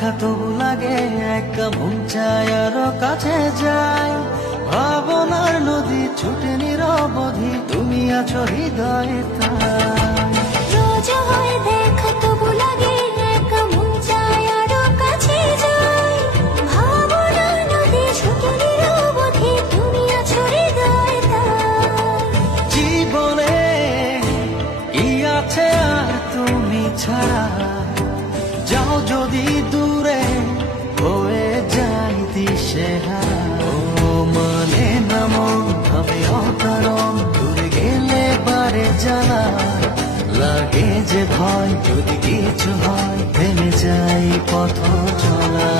দেখা তবু লাগে একা, মন চায় আরো কাছে যায়। ভাবনার নদী ছুটে নিরবধি, তুমি আছো হৃদয়ে তাই। রোজ হয় দেখা তবু লাগে একা, মন চায় আরো কাছে যায়। ভাবনার নদী ছুটে নিরবধি, তুমি আছো হৃদয়ে তাই। জীবনে কি আছে আর তুমি ছাড়া, যাও যদি দূরে হয়ে যাই দিশেহারা। ও মানে না মন ভাবে অকারণ, দূরে গেলে বারে জ্বালা লাগে যে ভয়, যদি কিছু হয় থেমে যাই পথ চলা।